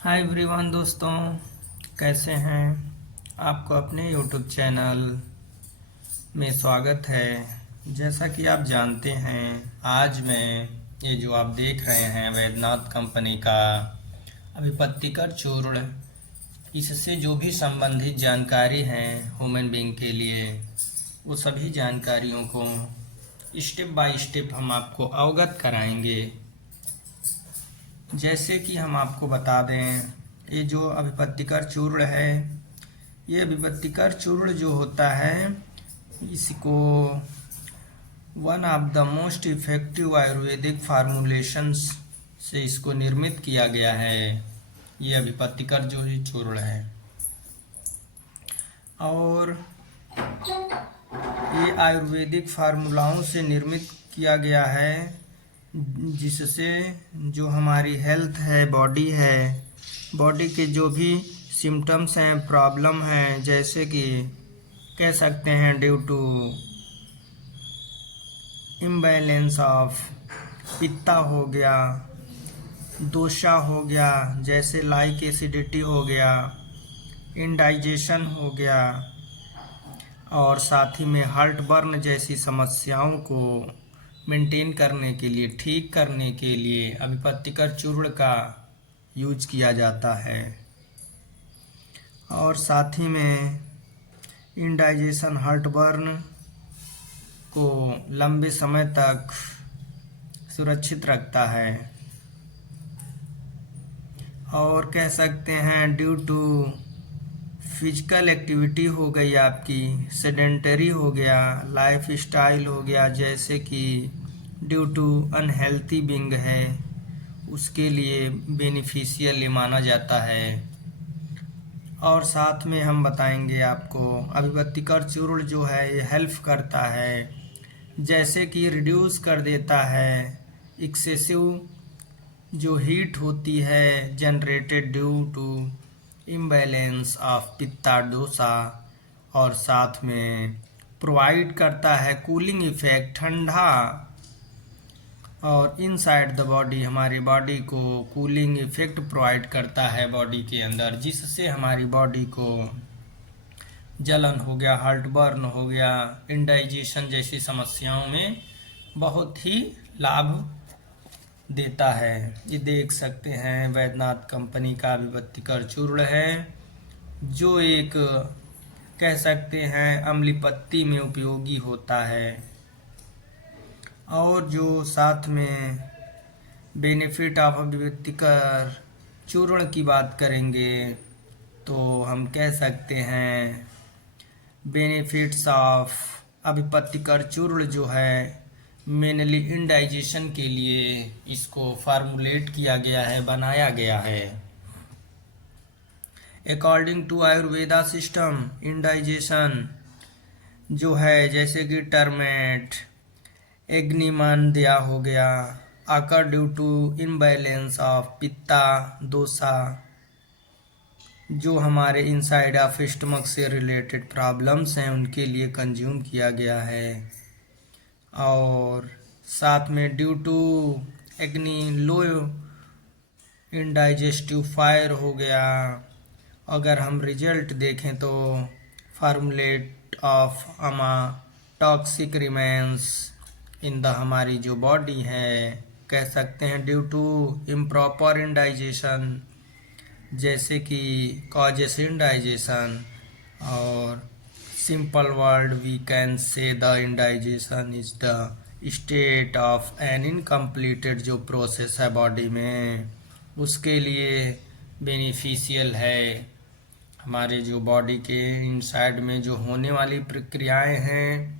Hi everyone दोस्तों, कैसे हैं। आपको अपने यूट्यूब चैनल में स्वागत है। जैसा कि आप जानते हैं, आज मैं ये जो आप देख रहे हैं वैद्यनाथ कंपनी का अभिपत्तिकर चूर्ण, इससे जो भी संबंधित जानकारी है ह्यूमन बीइंग के लिए, वो सभी जानकारियों को स्टेप बाय स्टेप हम आपको अवगत कराएंगे। जैसे कि हम आपको बता दें, ये जो अभिपत्तिकर चूर्ण है, ये अभिपत्तिकर चूर्ण जो होता है, इसको one of the most effective Ayurvedic फार्मूलेशंस से इसको निर्मित किया गया है। ये अभिपत्तिकर जो ये चूर्ण है, और ये आयुर्वेदिक फार्मूलाओं से निर्मित किया गया है, जिससे जो हमारी हेल्थ है, बॉडी के जो भी सिम्टम्स हैं, प्रॉब्लम हैं, जैसे कि कह सकते हैं ड्यू टू इम्बैलेंस ऑफ पित्ता हो गया, दोषा हो गया, जैसे लाइक एसिडिटी हो गया, इंडाइजेशन हो गया, और साथ ही में हार्ट बर्न जैसी समस्याओं को मेंटेन करने के लिए, ठीक करने के लिए अभिपत्तिकर चूर्ण का यूज किया जाता है। और साथ ही में इंडाइजेशन, हार्ट बर्न को लंबे समय तक सुरक्षित रखता है। और कह सकते हैं ड्यू टू फिजिकल एक्टिविटी हो गई, आपकी सेडेंटरी हो गया, लाइफ स्टाइल हो गया, जैसे कि ड्यू टू अनहेल्थी बीइंग है, उसके लिए बेनिफिशियल माना जाता है। और साथ में हम बताएंगे आपको अभिपत्तिकर चूर्ण जो है ये हेल्प करता है, जैसे कि रिड्यूस कर देता है एक्सेसिव जो हीट होती है generated due to imbalance of pitta dosha, और साथ में प्रोवाइड करता है कूलिंग इफेक्ट, ठंडा, और इनसाइड द बॉडी हमारी बॉडी को कूलिंग इफेक्ट प्रोवाइड करता है बॉडी के अंदर, जिससे हमारी बॉडी को जलन हो गया, हार्ट बर्न हो गया, इंडाइजेशन जैसी समस्याओं में बहुत ही लाभ देता है। ये देख सकते हैं वैद्यनाथ कंपनी का अभिपत्तिकर चूर्ण है, जो एक कह सकते हैं अम्ली पत्ती में उपयोगी होता है। और जो साथ में बेनिफिट ऑफ अभिपत्तिकर चूर्ण की बात करेंगे तो हम कह सकते हैं बेनिफिट्स ऑफ अभिपत्तिकर चूर्ण जो है मेनली इंडाइजेशन के लिए इसको फार्मूलेट किया गया है, बनाया गया है। According to Ayurveda system, indigestion जो है जैसे कि टर्मेट, एग्निमांद्या हो गया, आकर due to imbalance of pitta dosha, जो हमारे इनसाइड ऑफ स्टमक से रिलेटेड प्रॉब्लम्स हैं उनके लिए कंज्यूम किया गया है। और साथ में ड्यू टू एक्नी लो इंडाइजेस्टिव फायर हो गया। अगर हम रिजल्ट देखें तो formulate of ama toxic remains in the हमारी जो बॉडी है, कह सकते हैं ड्यू टू इम्प्रॉपर इंडाइजेशन, जैसे कि कॉजेस इंडाइजेशन, और simple word we can say the indigestion is the state of an incompleted जो प्रोसेस है बॉडी में, उसके लिए बेनिफिशियल है। हमारे जो बॉडी के इनसाइड में जो होने वाली प्रक्रियाएं हैं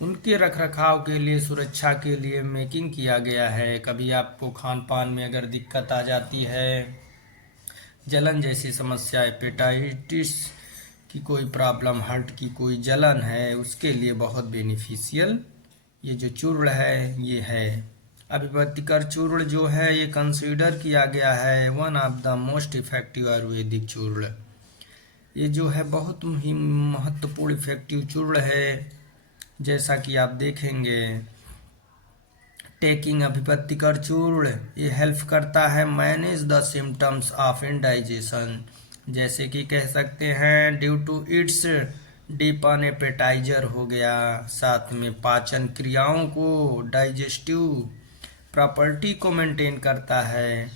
उनके रखरखाव के लिए, सुरक्षा के लिए मेकिंग किया गया है। कभी आपको खान पान में अगर दिक्कत आ जाती है, जलन जैसी समस्या, हेपेटाइटिस की कोई प्रॉब्लम, हार्ट की कोई जलन है, उसके लिए बहुत बेनिफिशियल ये जो चूर्ण है ये है। अभिपत्तिकर चूर्ण जो है ये कंसीडर किया गया है one of the most effective Ayurvedic चूर्ण। ये जो है बहुत ही महत्वपूर्ण इफेक्टिव चूर्ण है। जैसा कि आप देखेंगे टेकिंग अभिपत्तिकर चूर्ण ये हेल्प करता है manage the symptoms of indigestion, जैसे कि कह सकते हैं ड्यू टू इट्स डीपन एपेटाइजर हो गया, साथ में पाचन क्रियाओं को डाइजेस्टिव प्रॉपर्टी को मेंटेन करता है।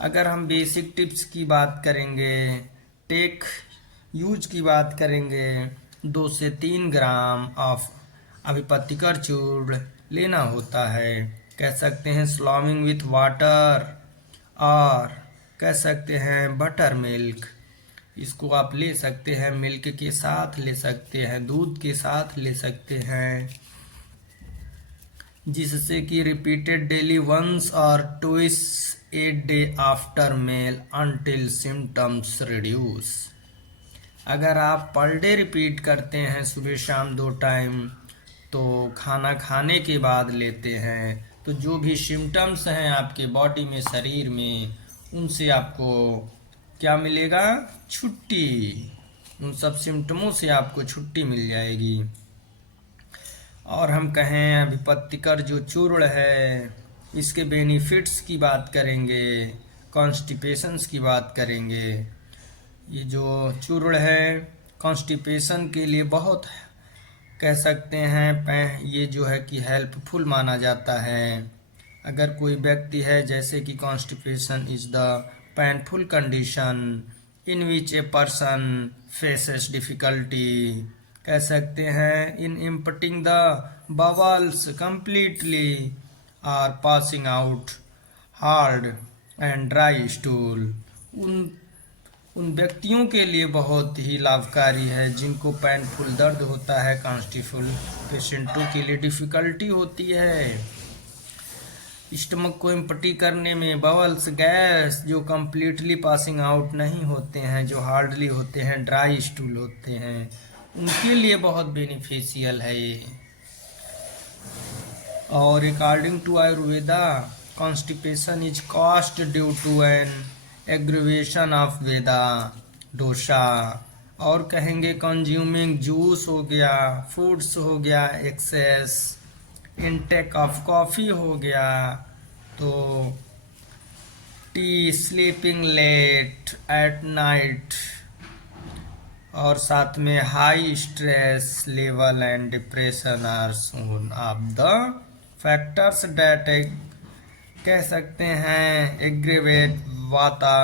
अगर हम बेसिक टिप्स की बात करेंगे, टेक यूज की बात करेंगे, 2 से 3 ग्राम ऑफ अभिपत्तिकर चूर्ण लेना होता है। कह सकते हैं स्लॉमिंग विथ वाटर और कह सकते हैं बटर मिल्क, इसको आप ले सकते हैं, मिल्क के साथ ले सकते हैं, दूध के साथ ले सकते हैं, जिससे कि रिपीटेड डेली वंस और twice a day after meal until symptoms reduce. अगर आप पर डे रिपीट करते हैं सुबह शाम 2 टाइम, तो खाना खाने के बाद लेते हैं, तो जो भी सिम्टम्स हैं आपके बॉडी में, शरीर में, उनसे आपको क्या मिलेगा? छुट्टी। उन सब सिम्टमों से आपको छुट्टी मिल जाएगी। और हम कहें अभिपत्तिकर जो चूर्ण है, इसके बेनिफिट्स की बात करेंगे, कॉन्स्टिपेशंस की बात करेंगे। ये जो चूर्ण है कॉन्स्टिपेशन के लिए बहुत कह सकते हैं ये जो है कि हेल्पफुल माना जाता है। अगर कोई व्यक्ति है, जैसे कि constipation is the painful condition in which a person faces difficulty, कह सकते हैं इन इम्पटिंग द बवल्स कंप्लीटली और passing out hard and dry stool, उन व्यक्तियों के लिए बहुत ही लाभकारी है जिनको पेनफुल दर्द होता है। कॉन्स्टिफुल पेशेंटों के लिए डिफ़िकल्टी होती है स्टमक को एम्प्टी करने में, बवल्स गैस जो कंप्लीटली पासिंग आउट नहीं होते हैं, जो हार्डली होते हैं, ड्राई स्टूल होते हैं, उनके लिए बहुत बेनिफिशियल है ये। और according to Ayurveda constipation is caused due to an aggravation of vata dosha. और कहेंगे कंज्यूमिंग जूस हो गया, फूड्स हो गया, एक्सेस इनटेक ऑफ कॉफ़ी हो गया, तो tea, sleeping late at night, और साथ में high stress level and depression are some of the factors that कह सकते हैं aggravate vata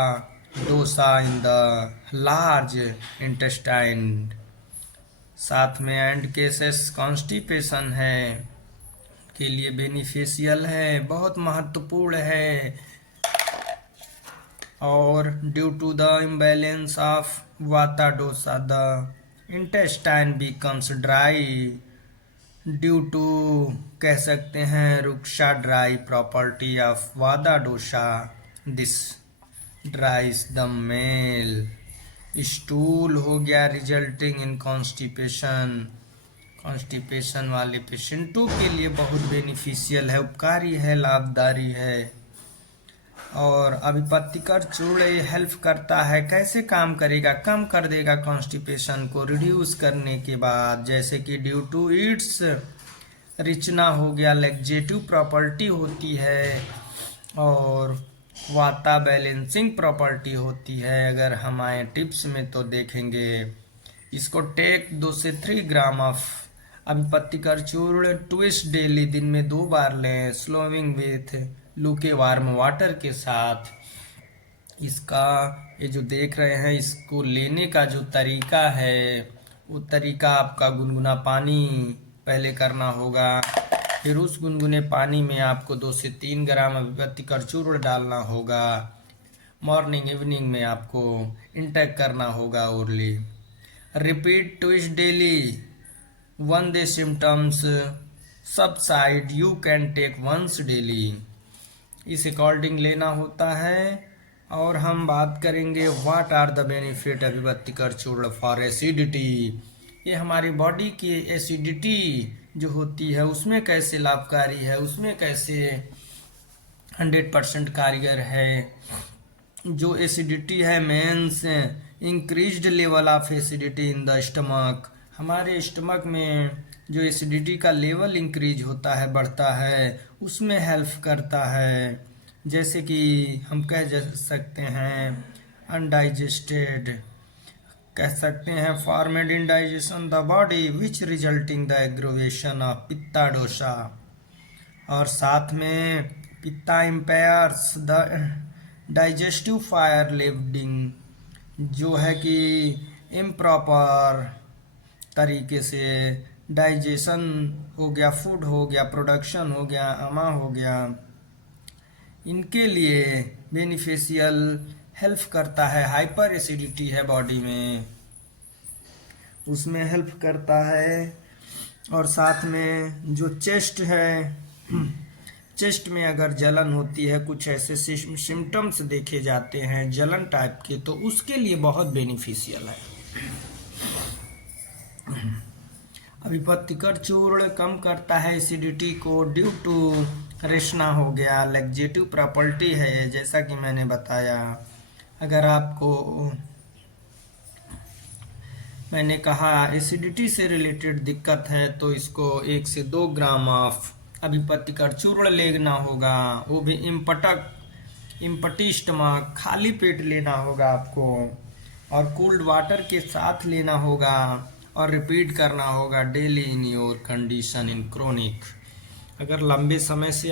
dosha in the large intestine. साथ में एंड केसेस कॉन्स्टिपेशन है के लिए बेनिफिशियल है, बहुत महत्वपूर्ण है। और due to the imbalance of vata dosha the intestine becomes dry due to कह सकते हैं रुक्षा dry property of vata dosha, this dries the मेल स्टूल हो गया रिजल्टिंग इन कॉन्स्टिपेशन। कॉन्स्टिपेशन वाले पेशेंटों के लिए बहुत बेनिफिशियल है, उपकारी है, लाभकारी है। और अभिपत्तिकर चूर्ण हेल्प करता है, कैसे काम करेगा? कम कर देगा कॉन्स्टिपेशन को रिड्यूस करने के बाद, जैसे कि ड्यू टू इट्स रिचना हो गया, लैक्जेटिव प्रॉपर्टी होती है और वाता बैलेंसिंग प्रॉपर्टी होती है। अगर हम आए टिप्स में तो देखेंगे इसको टेक 2 से 3 ग्राम ऑफ अभिपत्तिकर चूर्ण ट्विस्ट डेली, दिन में 2 बार लें, slowing with Luke warm water के साथ। इसका ये जो देख रहे हैं, इसको लेने का जो तरीका है, वो तरीका आपका गुनगुना पानी पहले करना होगा, फिर उस गुनगुने पानी में आपको 2 से 3 ग्राम अभिपत्तिकर चूर्ण डालना होगा। मॉर्निंग इवनिंग में आपको इंटेक करना होगा orally. Repeat twice daily, one day symptoms subside, you can take once daily. इस अकॉर्डिंग लेना होता है। और हम बात करेंगे what are the benefit Avipattikar churna for acidity. ये हमारी बॉडी की एसिडिटी जो होती है उसमें कैसे लाभकारी है, उसमें कैसे 100% कारगर है। जो एसिडिटी है means increased level of acidity in the stomach, हमारे स्टमक में जो एसिडिटी का लेवल इंक्रीज होता है, बढ़ता है, उसमें हेल्प करता है। जैसे कि हम कह सकते हैं अनडाइजेस्टेड, कह सकते हैं formed indigestion the body which resulting the aggravation of pitta dosha. और साथ में pitta impairs the digestive fire lifting, जो है कि इम्प्रॉपर तरीके से डाइजेशन हो गया, फूड हो गया, प्रोडक्शन हो गया, अमा हो गया, इनके लिए बेनिफिशियल हेल्प करता है। हाइपर एसिडिटी है बॉडी में, उसमें हेल्प करता है। और साथ में जो चेस्ट है, चेस्ट में अगर जलन होती है, कुछ ऐसे सिम्टम्स देखे जाते हैं जलन टाइप के, तो उसके लिए बहुत बेनिफिशियल है। अभिपत्तिकर चूर्ण कम करता है एसिडिटी को ड्यू टू रेशना हो गया, लैक्जेटिव प्रॉपर्टी है जैसा कि मैंने बताया। अगर आपको मैंने कहा एसिडिटी से रिलेटेड दिक्कत है तो इसको 1 से 2 ग्राम ऑफ अभिपत्तिकर चूर्ण लेना होगा, वो भी इम्पटी स्टमक, खाली पेट लेना होगा आपको, और कोल्ड वाटर के साथ लेना होगा, और रिपीट करना होगा daily in your condition in chronic. अगर लंबे समय से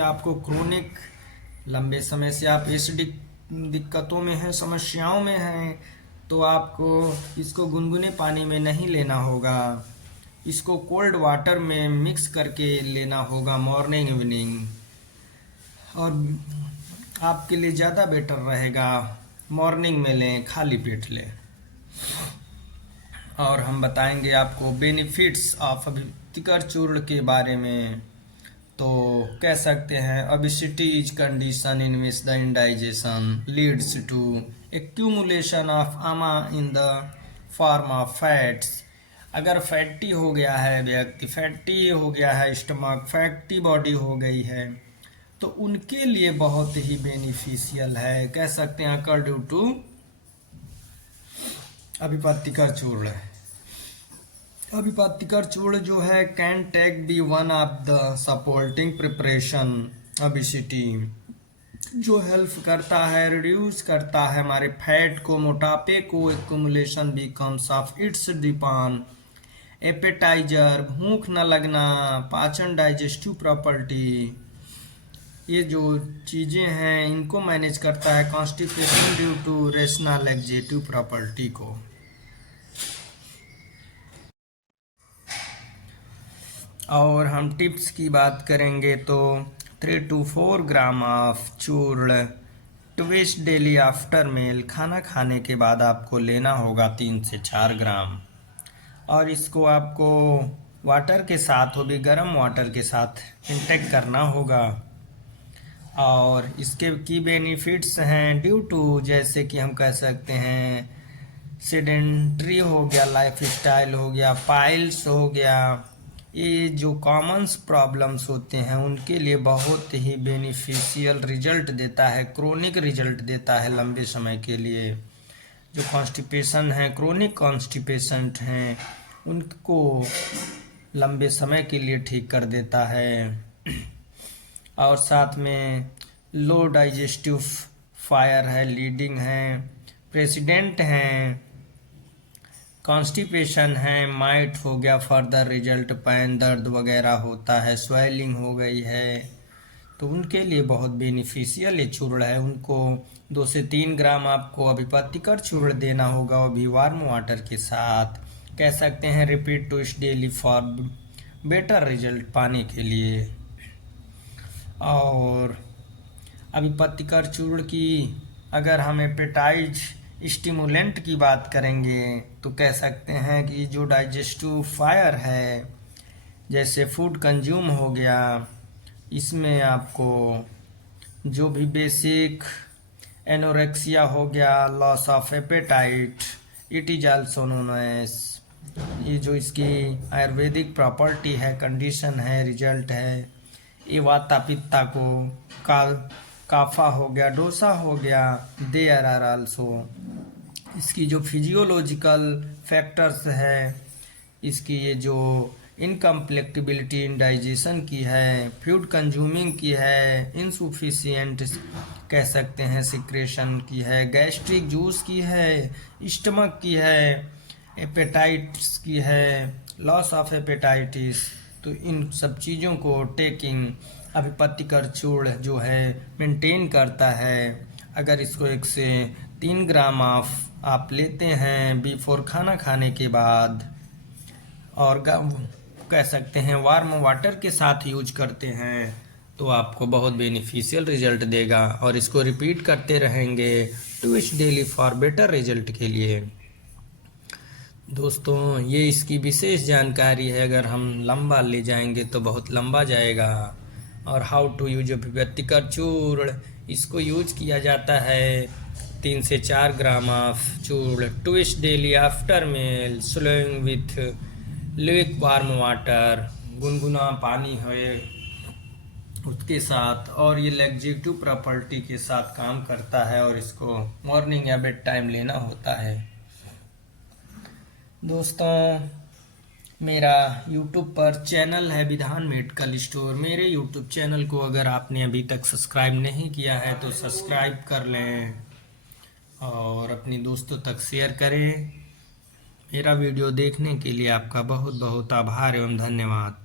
आप एसिडिक दिक्कतों में हैं, समस्याओं में हैं, तो आपको इसको गुनगुने पानी में नहीं लेना होगा, इसको कोल्ड वाटर में मिक्स करके लेना होगा मॉर्निंग इवनिंग, और आपके लिए ज़्यादा बेटर रहेगा मॉर्निंग में लें, खाली पेट लें। और हम बताएंगे आपको बेनिफिट्स ऑफ अभिपत्तिकर चूर्ण के बारे में। तो कह सकते हैं obesity is condition in which the indigestion leads to accumulation of ama in the form of fats. अगर फैटी हो गया है व्यक्ति, फैटी हो गया है स्टमक, फैटी बॉडी हो गई है, तो उनके लिए बहुत ही बेनिफिशियल है, कह सकते हैं अकर ड्यू टू अभिपत्तिकर चूर्ण। अभिपत्तिकर चूर्ण जो है can take be one of the supporting preparation obesity, जो हेल्प करता है, रिड्यूस करता है हमारे फैट को, मोटापे को, एक्यूमुलेशन बिकम्स ऑफ इट्स डिपान एपेटाइजर, भूख न लगना, पाचन, डाइजेस्टिव प्रॉपर्टी, ये जो चीज़ें हैं इनको मैनेज करता है, constipation due to rational laxative property को। और हम टिप्स की बात करेंगे तो 3 to 4 gram of churna twice daily after मील, खाना खाने के बाद आपको लेना होगा 3 से 4 ग्राम, और इसको आपको वाटर के साथ, वो भी गर्म वाटर के साथ इंटेक करना होगा। और इसके की बेनिफिट्स हैं ड्यू टू, जैसे कि हम कह सकते हैं सेडेंट्री हो गया, लाइफ स्टाइल हो गया, पाइल्स हो गया, ये जो कॉमन्स प्रॉब्लम्स होते हैं उनके लिए बहुत ही बेनिफिशियल रिजल्ट देता है, क्रोनिक रिजल्ट देता है लंबे समय के लिए। जो कॉन्स्टिपेशन है, क्रोनिक कॉन्स्टिपेशन हैं, उनको लंबे समय के लिए ठीक कर देता है। और साथ में लो डाइजेस्टिव फायर है, लीडिंग है, प्रेसिडेंट हैं, कॉन्स्टिपेशन है, माइट हो गया, फर्दर रिजल्ट पैन दर्द वगैरह होता है, स्वेलिंग हो गई है, तो उनके लिए बहुत बेनिफिशियल ये चूर्ण है। उनको 2 से 3 ग्राम आपको अभिपत्तिकर चूर्ण देना होगा, वो भी वार्म वाटर के साथ, कह सकते हैं रिपीट टू इस डेली फॉर बेटर रिजल्ट पाने के लिए। और अभिपत्तिकर चूर्ण की अगर हम एपेटाइज स्टिमुलेंट की बात करेंगे तो कह सकते हैं कि जो डाइजेस्टिव फायर है, जैसे फूड कंज्यूम हो गया, इसमें आपको जो भी बेसिक एनोरेक्सिया हो गया, loss of appetite, it is also known as, ये जो इसकी आयुर्वेदिक प्रॉपर्टी है, कंडीशन है, रिजल्ट है, ये वाता पित्ता को काफा हो गया, डोसा हो गया, देयर आर आल्सो। इसकी जो फिजियोलॉजिकल फैक्टर्स है, इसकी ये जो इनकम्प्लेक्टिबिलिटी इन डाइजेशन की है, फूड कंज्यूमिंग की है, इनसुफिशियंट कह सकते हैं सिक्रेशन की है, गैस्ट्रिक जूस की है, स्टमक की है, एपेटाइट्स की है, लॉस ऑफ एपेटाइटिस। तो इन सब चीज़ों को टेकिंग अभिपत्तिकर चूर्ण जो है मेंटेन करता है। अगर इसको 1 से 3 ग्राम आप लेते हैं बिफोर खाना खाने के बाद और कह सकते हैं वार्म वाटर के साथ यूज करते हैं तो आपको बहुत बेनिफिशियल रिजल्ट देगा और इसको रिपीट करते रहेंगे twist daily for better result के लिए। दोस्तों ये इसकी विशेष जानकारी है, अगर हम लंबा ले जाएंगे तो बहुत लंबा जाएगा। और हाउ टू यूज अभिव्यक्तिकर चूर्ण, इसको यूज किया जाता है 3 से 4 gram of churna twice daily after meal slowing with liquid warm water, गुनगुना पानी है उसके साथ, और ये लैक्सेटिव प्रॉपर्टी के साथ काम करता है और इसको मॉर्निंग या बेड टाइम लेना होता है। दोस्तों मेरा YouTube पर चैनल है विधान मेडिकल स्टोर। मेरे YouTube चैनल को अगर आपने अभी तक सब्सक्राइब नहीं किया है तो सब्सक्राइब कर लें और अपने दोस्तों तक शेयर करें। मेरा वीडियो देखने के लिए आपका बहुत बहुत आभार एवं धन्यवाद।